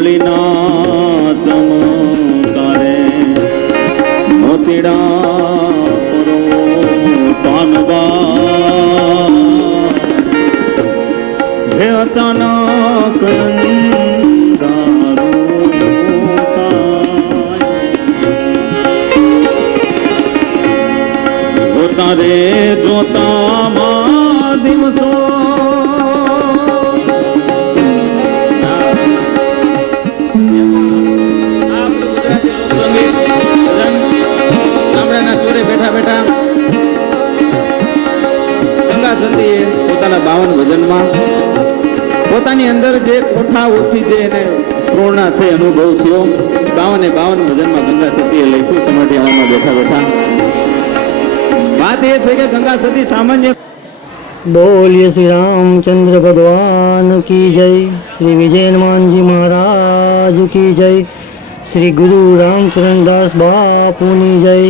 વીજળીના ચમકારે મોતીડા પાનવા હે અચાનક જોતા રે જોતામાં દિવસો પોતાના 52 ભજનમાં પોતાની અંદર જે કોઠાઓથી જે એને સ્ફૂર્ણા થઈ અનુભવ થયો 52 ભજનમાં ગંગા સતીએ લખ્યું સમઢિયાળામાં બેઠા બેઠા વાત એ છે કે ગંગા સતી સામાન્ય बोलिए श्री रामचंद्र भगवान की जय, श्री विजय हनुमान जी महाराज की जय, श्री गुरु रामचरण दास बापूनी जय।